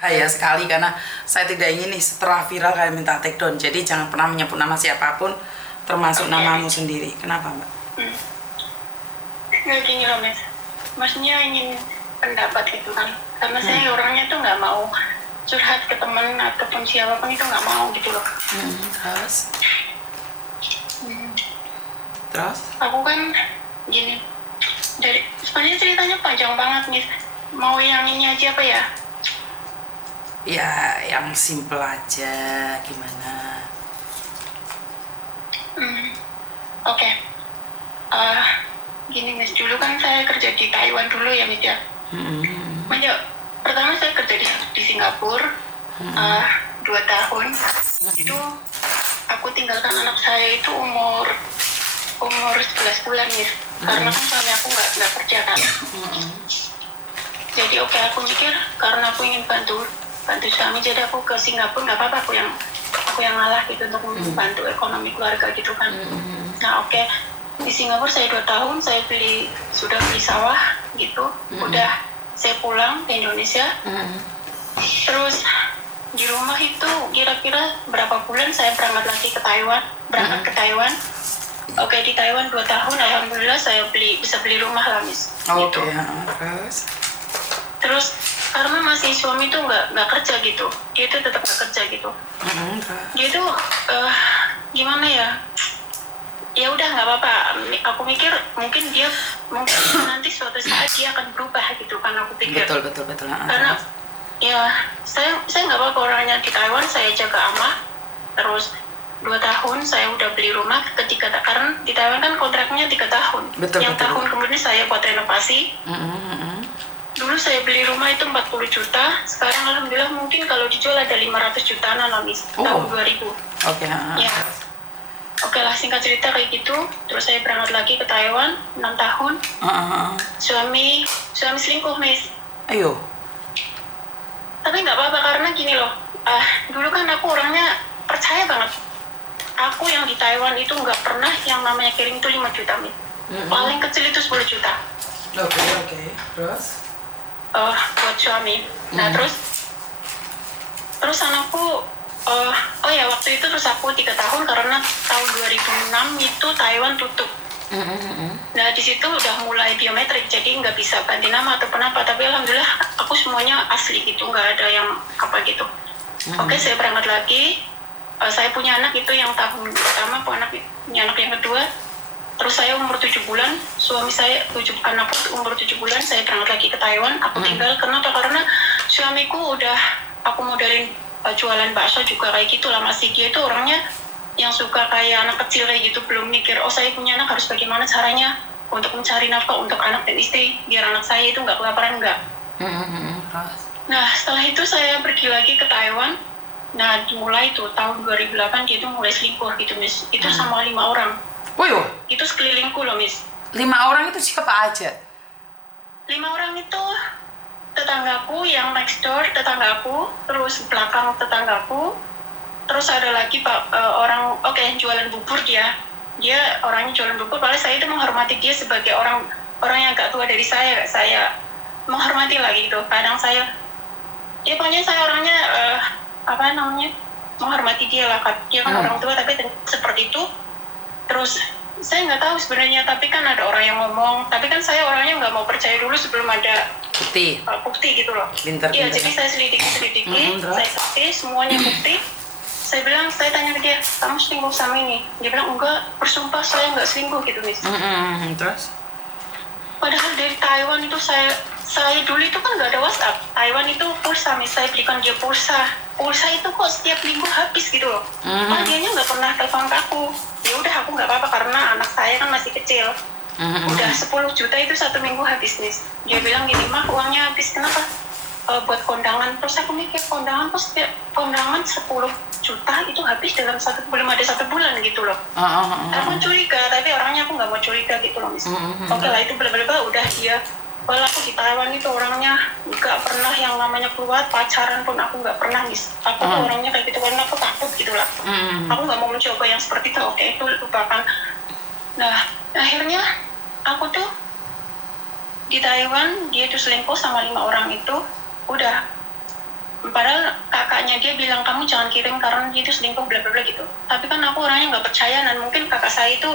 bahaya sekali karena saya tidak ingin nih setelah viral kalian minta take down. Jadi jangan pernah menyebut nama siapapun termasuk namamu sendiri. Kenapa Mbak? Nggak gini loh Mas, maksudnya ingin pendapat gitu kan, karena saya orangnya tuh nggak mau curhat ke teman ataupun siapapun, itu nggak mau gitu loh. Terus? Terus? Aku kan gini, dari sebenarnya ceritanya panjang banget nih, mau yang ini aja apa ya? Ya yang simple aja, gimana? Oke. Gini Miss, dulu kan saya kerja di Taiwan dulu ya Miss ya. Pertama saya kerja di Singapura 2 tahun. Itu aku tinggalkan anak saya itu umur 11 bulan Miss. Karena kan suami aku nggak kerja kan. Jadi aku mikir karena aku ingin bantu suami, jadi aku ke Singapura, nggak apa-apa aku yang ngalah gitu untuk membantu ekonomi keluarga gitu kan. Nah di Singapura saya 2 tahun, saya sudah beli sawah gitu, udah saya pulang ke Indonesia. Terus di rumah itu kira-kira berapa bulan saya berangkat ke Taiwan. Di Taiwan 2 tahun, alhamdulillah saya bisa beli rumah lah Miss. Gitu. Terus karena masih suami tuh nggak kerja gitu, dia tuh tetap nggak kerja gitu. Dia tuh gimana ya? Ya udah nggak apa-apa. Aku mikir mungkin nanti suatu saat dia akan berubah gitu kan, aku pikir. Betul. Karena ya saya nggak apa-apa orangnya di Taiwan, saya jaga aman. Terus 2 tahun saya udah beli rumah karena di Taiwan kan kontraknya 3 tahun. Yang tahun kemudian saya buat renovasi. Dulu saya beli rumah itu 40 juta, sekarang alhamdulillah mungkin kalau dijual ada 500 jutaan lah Miss, tahun 2000. Ya. Lah singkat cerita kayak gitu, terus saya berangkat lagi ke Taiwan 6 tahun. Suami selingkuh Miss. Ayo. Tapi nggak apa-apa karena gini loh, dulu kan aku orangnya percaya banget. Aku yang di Taiwan itu nggak pernah yang namanya kirim itu 5 juta Miss. Paling kecil itu 10 juta. Oke. Terus? Buat suami. Nah terus anakku waktu itu terus aku 3 tahun karena tahun 2006 itu Taiwan tutup. Nah di situ udah mulai biometrik, jadi nggak bisa ganti nama atau apa, tapi alhamdulillah aku semuanya asli gitu, nggak ada yang apa gitu. Saya berangkat lagi. Saya punya anak itu yang tahun pertama, punya anak yang kedua. Terus saya umur 7 bulan, suami saya anakku umur 7 bulan, saya berangkat lagi ke Taiwan. Aku tinggal, kenapa? Karena suamiku udah aku modalin jualan bakso juga kayak gitu lah, masih dia itu orangnya yang suka kayak anak kecil kayak gitu, belum mikir saya punya anak harus bagaimana caranya untuk mencari nafkah untuk anak dan istri, biar anak saya itu nggak kelaparan, nggak. Nah setelah itu saya pergi lagi ke Taiwan. Nah dimulai tuh tahun 2008 dia itu mulai selingkuh gitu Miss, itu sama 5 orang. Itu sekelilingku loh Miss. 5 orang itu siapa aja? 5 orang itu tetanggaku yang next door, tetanggaku, terus belakang tetanggaku, terus ada lagi orang jualan bubur dia orangnya jualan bubur. Padahal saya itu menghormati dia sebagai orang yang agak tua dari saya menghormati lagi gitu. Kadang saya pokoknya saya orangnya menghormati dia lah, dia kan orang tua tapi seperti itu. Terus saya nggak tahu sebenarnya, tapi kan ada orang yang ngomong, tapi kan saya orangnya nggak mau percaya dulu sebelum ada bukti gitu loh. Iya, jadi saya selidiki, saya cari semuanya bukti. Saya tanya ke dia, kamu selingkuh sama ini? Dia bilang enggak, bersumpah saya nggak selingkuh gitu Miss. Terus? Padahal dari Taiwan itu saya dulu itu kan nggak ada WhatsApp. Taiwan itu pulsa Miss, saya belikan dia pulsa itu kok setiap minggu habis gitu loh. Dianya nggak pernah telepon ke aku. Ya udah aku nggak apa-apa karena anak saya kan masih kecil. Udah 10 juta itu 1 minggu habis Miss. Dia bilang gini, mah uangnya habis kenapa? Buat kondangan. Terus aku mikir kondangan 10 juta itu habis dalam belum ada 1 bulan gitu loh. Aku curiga, tapi orangnya aku nggak mau curiga gitu loh Miss. Lah itu bla-bla udah dia. Kalau aku di Taiwan itu orangnya nggak pernah yang namanya keluar, pacaran pun aku nggak pernah Miss. Aku tuh orangnya kayak gitu karena aku takut gitu lah. Aku nggak mau mencoba yang seperti itu. Itu lupakan. Nah akhirnya aku tuh di Taiwan, dia tuh selingkuh sama 5 orang itu. Udah padahal kakaknya dia bilang kamu jangan kirim karena dia itu selingkuh bla bla bla gitu. Tapi kan aku orangnya nggak percaya, dan mungkin kakak saya itu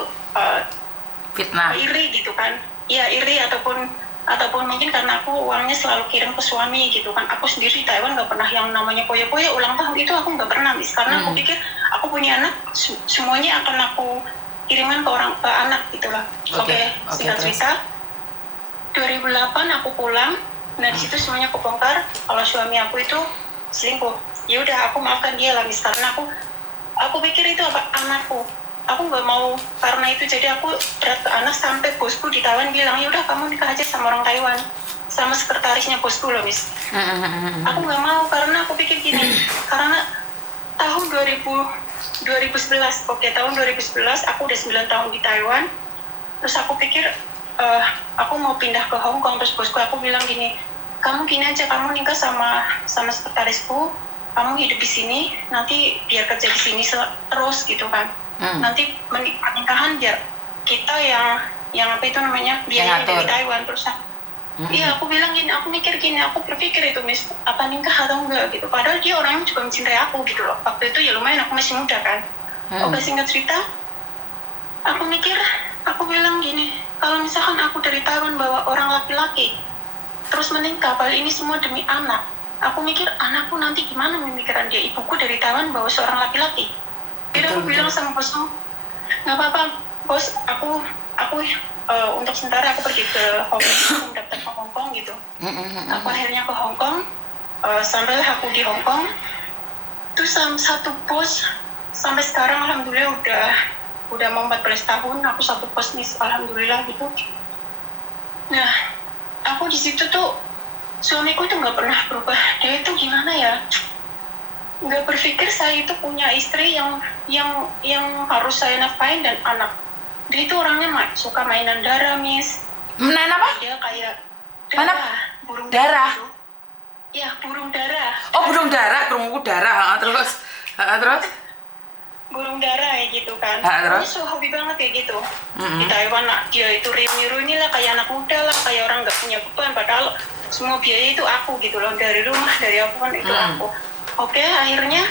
Fitnah. iri gitu kan. Iya, iri ataupun mungkin karena aku uangnya selalu kirim ke suami gitu kan. Aku sendiri di Taiwan nggak pernah yang namanya poyo-poyo ulang tahun itu, aku nggak pernah, Miss. Karena aku pikir aku punya anak, semuanya akan aku kirimkan ke anak gitulah. Oke, singkat cerita, 2008 aku pulang. Nah di situ semuanya aku bongkar kalau suami aku itu selingkuh. Ya udah, aku maafkan dia lah, Miss, karena aku pikir itu anakku. Aku nggak mau karena itu jadi aku berat ke anak, sampai bosku di Taiwan bilang ya udah kamu nikah aja sama orang Taiwan, sama sekretarisnya bosku loh, Miss. Aku nggak mau karena aku pikir gini, karena tahun 2011, tahun 2011 aku udah 9 tahun di Taiwan. Terus aku pikir aku mau pindah ke Hong Kong. Terus bosku aku bilang gini, kamu gini aja, kamu nikah sama sekretarisku, kamu hidup di sini, nanti biar kerja di sini terus gitu kan. Nanti pernikahan biar kita yang apa itu namanya biaya dari Taiwan. Terus iya, aku bilang gini, aku mikir gini, aku berpikir itu, Miss, apa nikah atau enggak gitu. Padahal dia orangnya juga mencintai aku gitu loh. Waktu itu ya lumayan, aku masih muda kan. Oke, singkat cerita, aku mikir, aku bilang gini, kalau misalkan aku dari Taiwan bawa orang laki-laki, terus menikah, padahal ini semua demi anak. Aku mikir, anakku nanti gimana memikirkan dia, ibuku dari Taiwan bawa seorang laki-laki. Jadi aku bilang sama bosku, nggak apa-apa, bos, aku untuk sementara aku pergi ke Hong Kong, aku daftar ke Hong Kong gitu. Aku akhirnya ke Hong Kong, sampailah aku di Hong Kong. Terus satu pos sampai sekarang alhamdulillah udah mau 14 tahun aku satu pos, Miss, alhamdulillah gitu. Nah, aku di situ tuh suamiku tuh nggak pernah berubah. Dia itu gimana ya? Nggak berpikir saya itu punya istri yang harus saya nafkahin dan anak. Dia itu orangnya suka mainan darah, Miss. Main apa? Dia kayak burung darah. Gitu. Ya, burung darah. Oh, burung darah, kerungu darah. Terus burung darah ya gitu kan. Terus? Dia so hobi banget kayak gitu. Di Taiwan dia itu riuh lah kayak anak muda lah, kayak orang nggak punya beban, padahal semua biaya itu aku gitu loh, dari rumah, dari apa kan itu aku. Oke, akhirnya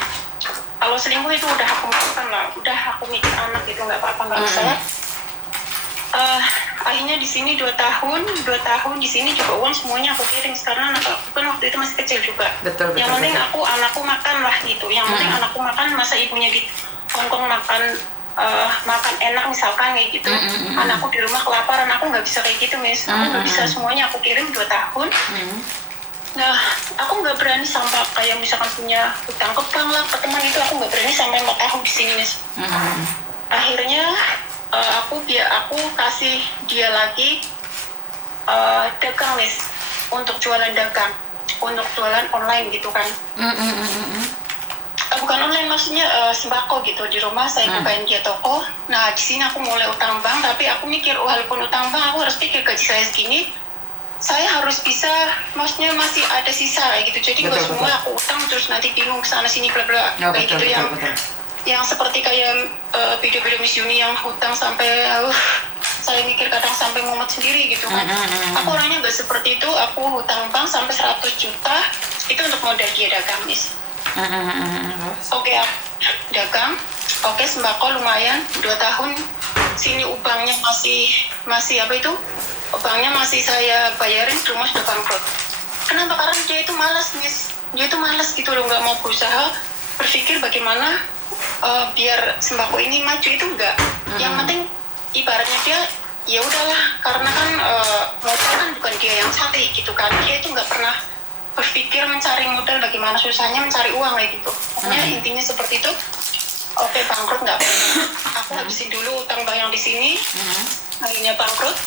kalau selingkuh itu udah aku maafkan lah, udah aku mikir anak gitu, nggak apa-apa, nggak masalah. Akhirnya di sini 2 tahun di sini juga uang semuanya aku kirim, karena anak aku kan waktu itu masih kecil juga. Betul. Yang penting anakku makan lah gitu. Yang penting anakku makan, masa ibunya di Hongkong makan enak misalkan kayak gitu. Anakku di rumah kelaparan, aku nggak bisa kayak gitu, Miss. Aku nggak bisa semuanya aku kirim 2 tahun. Nah, aku nggak berani sampai kayak misalkan punya hutang ke bank lah, ke teman itu aku nggak berani sampai 4 tahun di sini, Miss. Akhirnya aku kasih dia lagi dagang, Miss, untuk jualan dagang, untuk jualan online gitu kan. Bukan online, maksudnya sembako gitu. Di rumah saya bukain dia toko. Nah, di sini aku mulai utang bank, tapi aku mikir walaupun utang bank aku harus pikir gaji saya segini, saya harus bisa, maksudnya masih ada sisa kayak gitu. Jadi nggak semua aku utang terus nanti bingung kesana sini bla bla kayak gitu. Yang seperti kayak video-video Miss Yuni yang hutang sampai saya mikir kadang sampai mumet sendiri gitu kan. Aku orangnya nggak seperti itu. Aku hutang bank sampai 100 juta itu untuk modal dia dagang, Miss. Oke, dagang. Oke, sembako lumayan 2 tahun. Sini ubangnya masih apa itu? Ubangnya masih saya bayarin, rumah sudah bangkrut. Kenapa? Karena dia itu malas, Miss. Dia itu malas gitu loh, nggak mau berusaha berpikir bagaimana biar sembako ini maju, itu enggak. Yang penting ibaratnya dia ya udahlah, karena kan modal kan bukan dia yang cari gitu kan. Dia itu nggak pernah berpikir mencari modal, bagaimana susahnya mencari uang kayak gitu. Pokoknya intinya seperti itu. Oke, bangkrut nggak apa-apa. Aku habisin dulu utang bank yang di sini. Akhirnya bangkrut.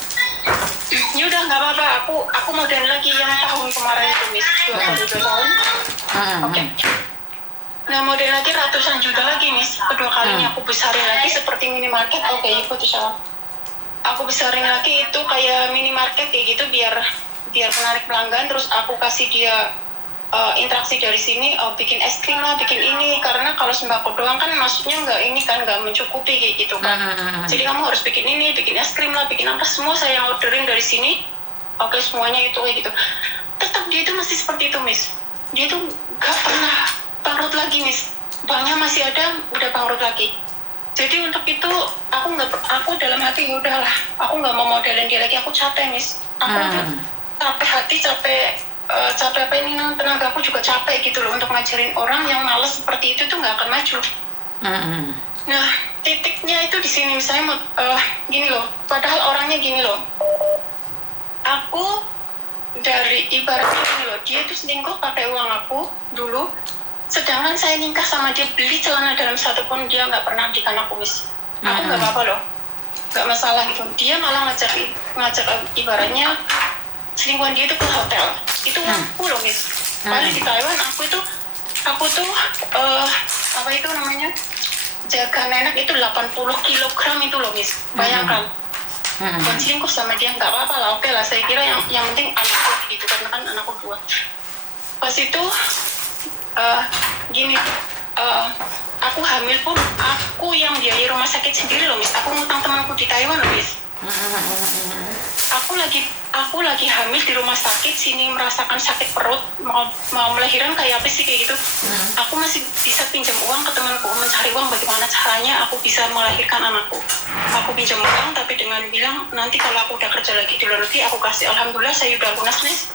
Ya udah nggak apa-apa. Aku modal lagi yang tahun kemarin itu, Miss, 2 tahun. Oke. Nah, model lagi ratusan juta lagi, Miss. Kedua kalinya aku besarin lagi seperti minimarket. Oke, ikut salah. Aku besarin lagi itu kayak minimarket kayak gitu biar menarik pelanggan. Terus aku kasih dia interaksi dari sini, bikin es krim lah, bikin ini. Karena kalau sembako doang kan maksudnya nggak mencukupi kayak gitu kan. Jadi kamu harus bikin ini, bikin es krim lah, bikin apa, semua saya yang ordering dari sini. Oke, semuanya itu kayak gitu. Tetap dia itu masih seperti itu, Miss. Dia tuh nggak pernah bangkrut lagi, Miss. Banknya masih ada, udah bangkrut lagi. Jadi untuk itu aku dalam hati ya udahlah, aku nggak mau modelin dia lagi. Aku capek, Miss. Aku capek hati, capek apa ini, tenaga aku juga capek gitu loh untuk ngajarin orang yang males seperti itu tuh nggak akan maju. Nah, titiknya itu di sini misalnya gini loh. Padahal orangnya gini loh. Aku dari ibaratnya gini loh, dia itu selingkuh pakai uang aku dulu. Sedangkan saya nikah sama dia, beli celana dalam satu pun dia nggak pernah belikan aku, Miss. Aku nggak apa-apa loh, nggak masalah gitu. Dia malah ngajak ibaratnya selingkuhan dia itu ke hotel. Itu aku loh, Miss. Padahal di Taiwan aku tuh apa itu namanya, jaga nenek itu 80 kilogram itu loh, Miss. Bayangkan. Buat selingkuh sama dia nggak apa-apa lah, oke lah. Saya kira yang penting anakku gitu, karena kan anakku 2. Pas itu gini, aku hamil pun aku yang biayai rumah sakit sendiri loh, Miss. Aku ngutang temanku di Taiwan loh, Miss. Aku lagi hamil di rumah sakit sini, merasakan sakit perut, mau melahirkan kayak apa sih kayak gitu. Aku masih bisa pinjam uang ke temanku, mencari uang bagaimana caranya aku bisa melahirkan anakku. Aku pinjam uang tapi dengan bilang nanti kalau aku udah kerja lagi di luar negeri aku kasih. Alhamdulillah saya udah lunas, Miss.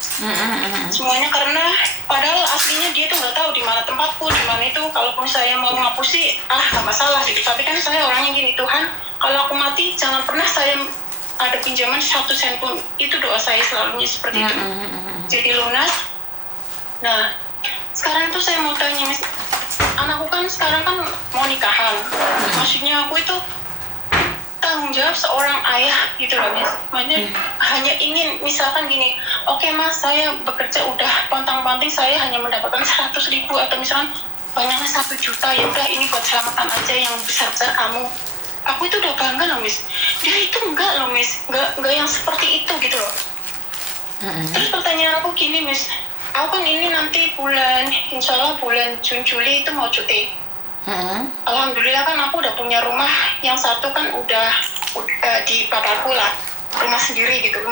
Semuanya karena padahal aslinya dia tuh nggak tahu di mana tempatku, di mana itu. Kalaupun saya mau ngapus sih nggak masalah gitu. Tapi kan saya orangnya gini, Tuhan kalau aku mati jangan pernah saya ada pinjaman 1 sen pun. Itu doa saya selalunya seperti itu. Jadi lunas. Nah sekarang itu saya mau tanya, Miss, anakku kan sekarang kan mau nikahan. Maksudnya aku itu tanggung jawab seorang ayah gitu loh, Miss. Maksudnya hanya ingin misalkan gini, oke, Mas, saya bekerja udah pontang-panting saya hanya mendapatkan 100.000 atau misalkan banyaknya 1 juta, ya udah ini buat selamatan aja yang besar-besar kamu. Aku itu udah bangga loh, Miss. Dia itu enggak loh, Miss, enggak yang seperti itu gitu loh. Terus pertanyaan aku gini, Miss, aku kan ini nanti insya Allah bulan Juli itu mau cuti. Alhamdulillah kan aku udah punya rumah, yang satu kan udah di papaku lah, rumah sendiri gitu,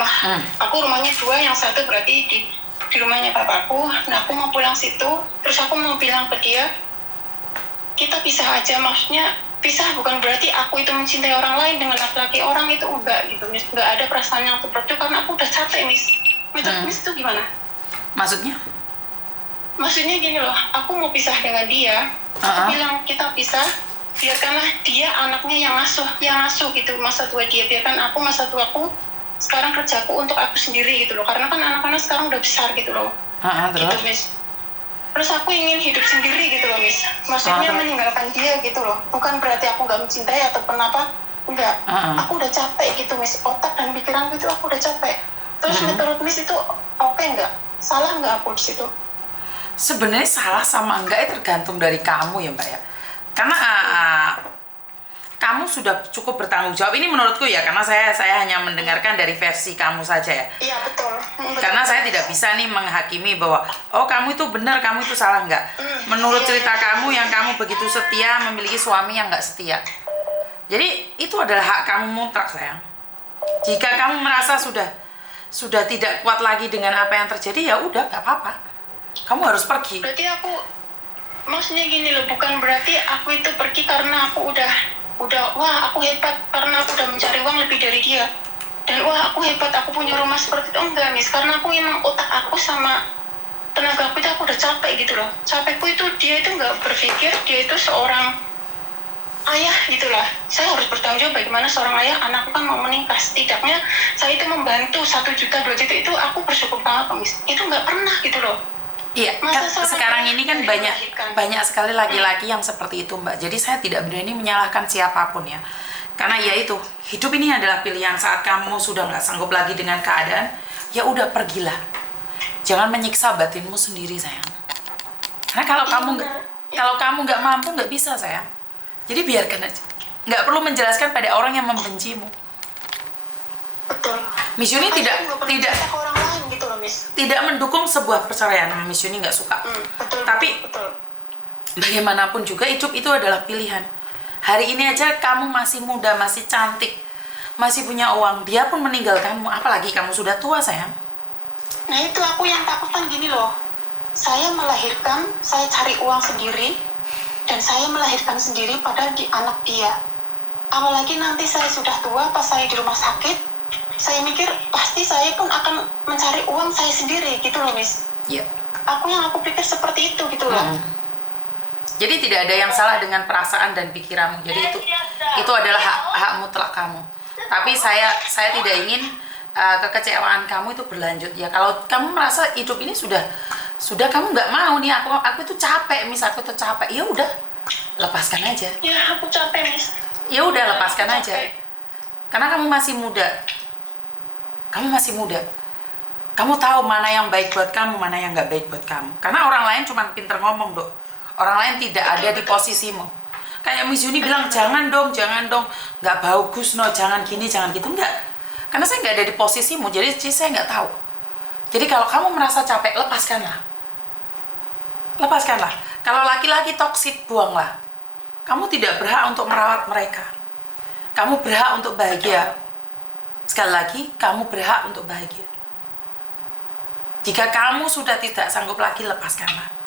aku rumahnya 2, yang satu berarti di rumahnya papaku. Nah aku mau pulang situ, terus aku mau bilang ke dia, kita pisah aja. Maksudnya pisah bukan berarti aku itu mencintai orang lain dengan laki-laki orang, itu enggak gitu, Miss. Enggak ada perasaan yang seperti itu karena aku udah capek, Miss. Miss itu gimana? Maksudnya gini loh, aku mau pisah dengan dia. Aku bilang kita pisah, biarkanlah dia anaknya yang ngasuh gitu masa tua dia. Biarkan aku masa tuaku sekarang kerjaku untuk aku sendiri gitu loh. Karena kan anak-anak sekarang udah besar gitu loh. Gitu, Miss. Terus aku ingin hidup sendiri gitu loh, Miss. Maksudnya meninggalkan dia gitu loh. Bukan berarti aku nggak mencintai atau kenapa. Enggak. Aku udah capek gitu, Miss. Otak dan pikiran gitu aku udah capek. Terus menurut Miss itu oke nggak? Salah nggak aku di situ? Sebenarnya salah sama enggak tergantung dari kamu ya, Mbak ya. Karena kamu sudah cukup bertanggung jawab. Ini menurutku ya, karena saya hanya mendengarkan dari versi kamu saja ya. Iya, betul. Karena saya tidak bisa nih menghakimi bahwa oh kamu itu benar, kamu itu salah, enggak. Menurut cerita kamu yang kamu begitu setia memiliki suami yang enggak setia. Jadi itu adalah hak kamu mutlak, sayang. Jika kamu merasa sudah tidak kuat lagi dengan apa yang terjadi, ya udah, nggak apa-apa. Kamu harus pergi. Berarti aku maksudnya gini loh, bukan berarti aku itu pergi karena aku udah wah aku hebat karena aku udah mencari uang lebih dari dia, dan wah aku hebat aku punya rumah seperti itu. Enggak, Miss, karena aku memang otak aku sama tenaga aku itu aku udah capek gitu loh. Capekku itu dia itu nggak berpikir dia itu seorang ayah gitulah. Saya harus bertanggung jawab bagaimana seorang ayah, anakku kan mau menikah, setidaknya saya itu membantu 1 juta 2 juta itu aku bersyukur banget, Miss. Itu nggak pernah gitu loh. Iya, kan sekarang ini kan banyak sekali laki-laki yang seperti itu, Mbak. Jadi saya tidak berani menyalahkan siapapun ya. Karena ya itu, hidup ini adalah pilihan. Saat kamu sudah nggak sanggup lagi dengan keadaan, ya udah pergilah. Jangan menyiksa batinmu sendiri, sayang. Karena kalau kamu nggak mampu, nggak bisa, sayang. Jadi biarkan aja. Nggak perlu menjelaskan pada orang yang membencimu. Betul. Miss Yuni tidak orang lain gitu loh, Miss. Tidak mendukung sebuah perceraian. Miss Yuni nggak suka. Betul. Tapi betul. Bagaimanapun juga hidup itu adalah pilihan. Hari ini aja kamu masih muda, masih cantik, masih punya uang. Dia pun meninggalkanmu. Apalagi kamu sudah tua, sayang. Nah itu aku yang takut kan gini loh. saya melahirkan, saya cari uang sendiri, dan saya melahirkan sendiri padahal di anak dia. Apalagi nanti saya sudah tua, pas saya di rumah sakit, saya mikir pasti saya pun akan mencari uang saya sendiri gitu loh, Miss. Iya. Aku pikir seperti itu gitu loh. Jadi tidak ada yang salah dengan perasaan dan pikiranmu. Jadi itu adalah hak mutlak kamu. Tapi saya tidak ingin kekecewaan kamu itu berlanjut ya. Kalau kamu merasa hidup ini sudah kamu nggak mau nih, aku itu capek, Miss, aku tuh capek. Ya udah, lepaskan aja. Ya, aku capek, Miss. Ya udah, lepaskan aja. Karena kamu masih muda. Kamu masih muda. Kamu tahu mana yang baik buat kamu, mana yang nggak baik buat kamu. Karena orang lain cuma pinter ngomong, Dok. Orang lain tidak ada di posisimu. Kayak Miss Yuni bilang, jangan dong, nggak bagus, no, jangan gini, jangan gitu, enggak. Karena saya nggak ada di posisimu, jadi saya nggak tahu. Jadi kalau kamu merasa capek, lepaskanlah. Lepaskanlah. Kalau laki-laki toksik, buanglah. Kamu tidak berhak untuk merawat mereka. Kamu berhak untuk bahagia. Sekali lagi, kamu berhak untuk bahagia. Jika kamu sudah tidak sanggup lagi, lepaskanlah.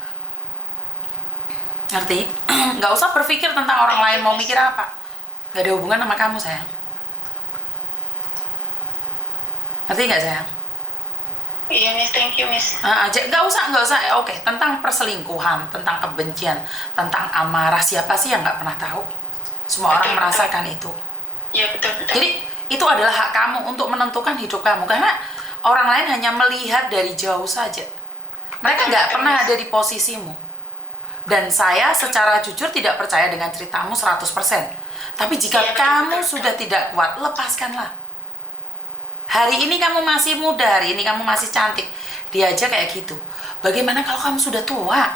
Ngerti? Nggak usah berpikir tentang orang lain mau mikir apa. Nggak ada hubungan sama kamu, sayang. Ngerti nggak, sayang? Iya, Miss, thank you, Miss. Nggak usah. Oke, tentang perselingkuhan, tentang kebencian, tentang amarah, siapa sih yang nggak pernah tahu? Semua orang merasakan itu. Iya, betul. Jadi itu adalah hak kamu untuk menentukan hidup kamu. Karena orang lain hanya melihat dari jauh saja. Mereka nggak pernah ada di posisimu. Dan saya secara jujur tidak percaya dengan ceritamu 100%. Tapi jika kamu sudah tidak kuat, lepaskanlah. Hari ini kamu masih muda, hari ini kamu masih cantik. Dia aja kayak gitu. Bagaimana kalau kamu sudah tua?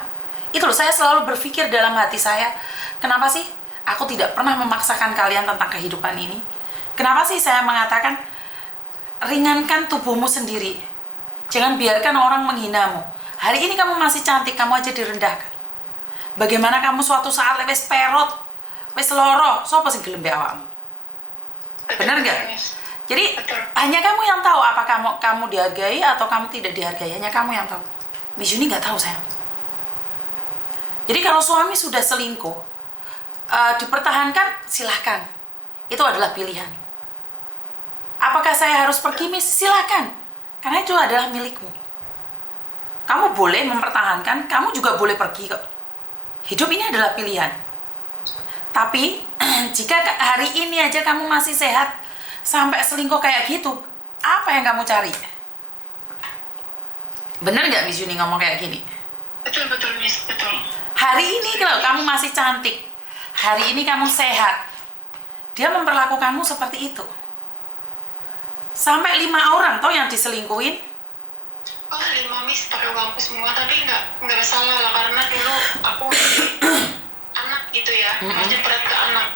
Itu loh, saya selalu berpikir dalam hati saya, kenapa sih aku tidak pernah memaksakan kalian tentang kehidupan ini? Kenapa sih saya mengatakan, ringankan tubuhmu sendiri. Jangan biarkan orang menghinamu. Hari ini kamu masih cantik, kamu aja direndahkan. Bagaimana kamu suatu saat wis perot, wis loro, sapa sing gelem awakmu? Benar nggak? Jadi hanya kamu yang tahu apa kamu dihargai atau kamu tidak dihargai. Hanya kamu yang tahu. Miss Yuni nggak tahu, sayang. Jadi kalau suami sudah selingkuh, dipertahankan, silahkan. Itu adalah pilihan. Apakah saya harus pergi, Miss? Silahkan. Karena itu adalah milikmu. Kamu boleh mempertahankan, kamu juga boleh pergi kok. Hidup ini adalah pilihan. Tapi jika hari ini aja kamu masih sehat, sampai selingkuh kayak gitu, apa yang kamu cari? Bener nggak Miss Yuni ngomong kayak gini? Betul, Miss, betul. Hari ini kalau kamu masih cantik, hari ini kamu sehat, dia memperlakukanmu seperti itu. Sampai 5 orang tau yang diselingkuhin. Oh, 5, Miss, pakai uangku semua, tapi nggak masalah lah, karena dulu aku anak gitu ya, maksudnya berat ke anak.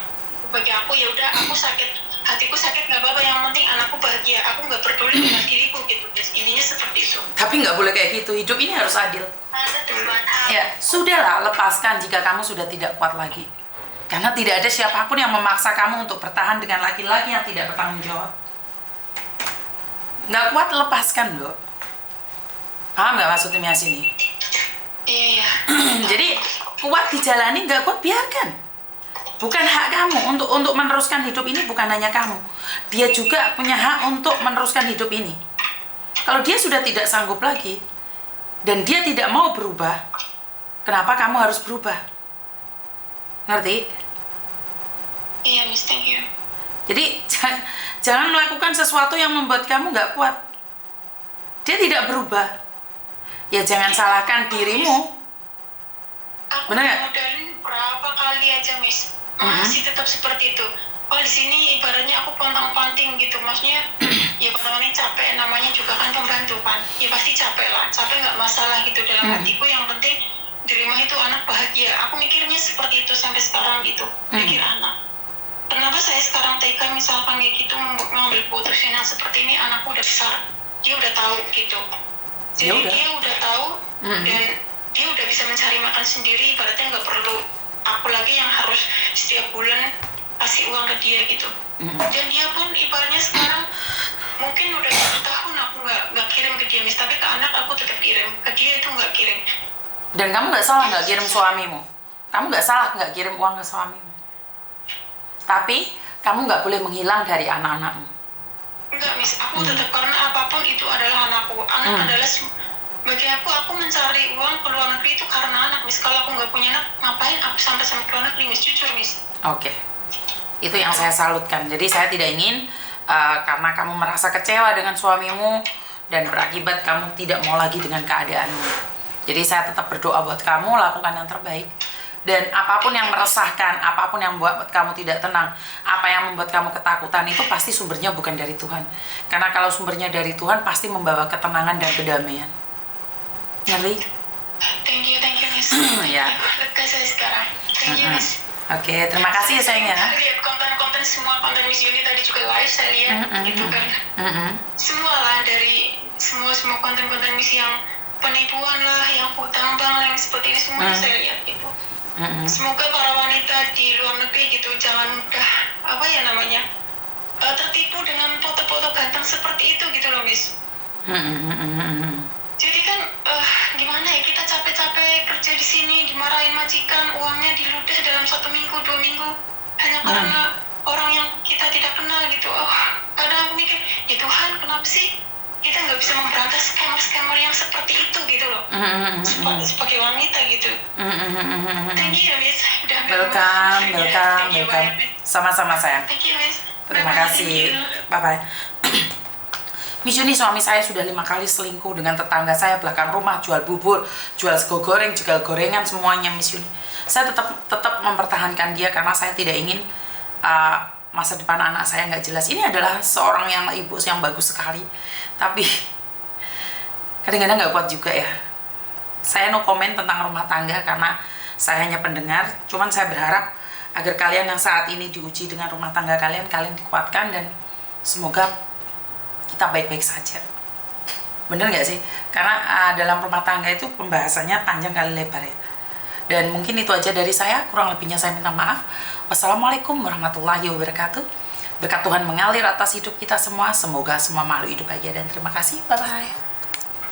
Bagi aku ya udah, aku sakit, hatiku sakit nggak apa-apa, yang penting anakku bahagia, aku nggak peduli dengan diriku gitu, Miss. Intinya seperti itu. Tapi nggak boleh kayak gitu, hidup ini harus adil. Ya, sudahlah, lepaskan jika kamu sudah tidak kuat lagi. Karena tidak ada siapapun yang memaksa kamu untuk bertahan dengan laki-laki yang tidak bertanggung jawab. Nggak kuat, lepaskan, Dok. Paham nggak maksudnya sini? Iya. Jadi kuat dijalani, nggak kuat biarkan. Bukan hak kamu untuk meneruskan hidup ini, bukan hanya kamu. Dia juga punya hak untuk meneruskan hidup ini. Kalau dia sudah tidak sanggup lagi dan dia tidak mau berubah, kenapa kamu harus berubah? Ngerti? Iya, Miss, thank you. Jadi jangan melakukan sesuatu yang membuat kamu nggak kuat. Dia tidak berubah. Ya jangan salahkan dirimu. Aku Bener nggak? modalin berapa kali aja, Miss, masih tetap seperti itu. Oh, di sini ibaratnya aku pontang-panting gitu, maksudnya ya pontang-panting capek, namanya juga kan pembantu kan, ya pasti capek lah, capek nggak masalah gitu dalam hatiku, yang penting di rumah itu anak bahagia. Aku mikirnya seperti itu sampai sekarang gitu, mikir anak. Kenapa saya sekarang tega misalkan kayak gitu mengambil putusan yang seperti ini, anakku udah besar, dia udah tahu gitu. Jadi dia udah tahu dan dia udah bisa mencari makan sendiri, ibaratnya nggak perlu aku lagi yang harus setiap bulan kasih uang ke dia gitu. Dan dia pun ibaratnya sekarang mungkin udah 1 tahun aku nggak kirim ke dia, Miss. Tapi ke anak aku tetap kirim, ke dia itu nggak kirim. Dan kamu nggak salah nggak kirim suamimu. Kamu nggak salah nggak kirim uang ke suamimu. Tapi kamu nggak boleh menghilang dari anak-anakmu. Enggak, Miss. Aku tetap, karena apapun itu adalah anakku. Anak adalah bagi aku mencari uang ke luar negeri itu karena anak, Miss. Kalau aku nggak punya anak, ngapain aku sampai ke luar negeri, Miss? Jujur, Miss. Oke. Itu yang saya salutkan. Jadi saya tidak ingin karena kamu merasa kecewa dengan suamimu dan berakibat kamu tidak mau lagi dengan keadaanmu. Jadi saya tetap berdoa buat kamu, lakukan yang terbaik. Dan apapun yang meresahkan, apapun yang membuat kamu tidak tenang, apa yang membuat kamu ketakutan, itu pasti sumbernya bukan dari Tuhan. Karena kalau sumbernya dari Tuhan, pasti membawa ketenangan dan kedamaian. Ngerti? Thank you, Miss. Ya. Lega saya sekarang. Thank you, Miss. Oke, terima kasih ya sayang ya. Saya lihat konten-konten semua, konten Miss Yuni tadi juga live saya lihat, gitu kan. Semua lah, dari semua konten-konten Miss yang penipuan lah, yang hutang bank, yang seperti ini semua saya lihat gitu. Semoga para wanita di luar negeri gitu jangan mudah tertipu dengan foto-foto ganteng seperti itu gitu loh, Miss. Jadi kan gimana ya, kita capek-capek kerja di sini, dimarahin majikan, uangnya diludes dalam 1 minggu 2 minggu hanya karena orang yang kita tidak kenal gitu. Kadang aku mikir, ya Tuhan, kenapa sih kita nggak bisa memberantas scammer yang seperti itu gitu loh, sebagai wanita gitu. Thank you, Miss. Welcome. Sama-sama sayang. Thank you, Miss. Terima kasih. Bye-bye. Miss Yuni, suami saya sudah 5 kali selingkuh dengan tetangga saya belakang rumah, jual bubur, jual sego goreng, jual gorengan, semuanya, Miss Yuni. Saya tetap mempertahankan dia karena saya tidak ingin masa depan anak saya nggak jelas. Ini adalah seorang yang ibu yang bagus sekali, tapi kadang-kadang nggak kuat juga ya. Saya no comment tentang rumah tangga karena saya hanya pendengar. Cuman saya berharap agar kalian yang saat ini diuji dengan rumah tangga kalian dikuatkan dan semoga kita baik-baik saja. Bener nggak sih? Karena dalam rumah tangga itu pembahasannya panjang kali lebar ya. Dan mungkin itu aja dari saya, kurang lebihnya saya minta maaf. Wassalamualaikum warahmatullahi wabarakatuh. Berkat Tuhan mengalir atas hidup kita semua. Semoga semua makhluk hidup bahagia dan terima kasih. Bye-bye.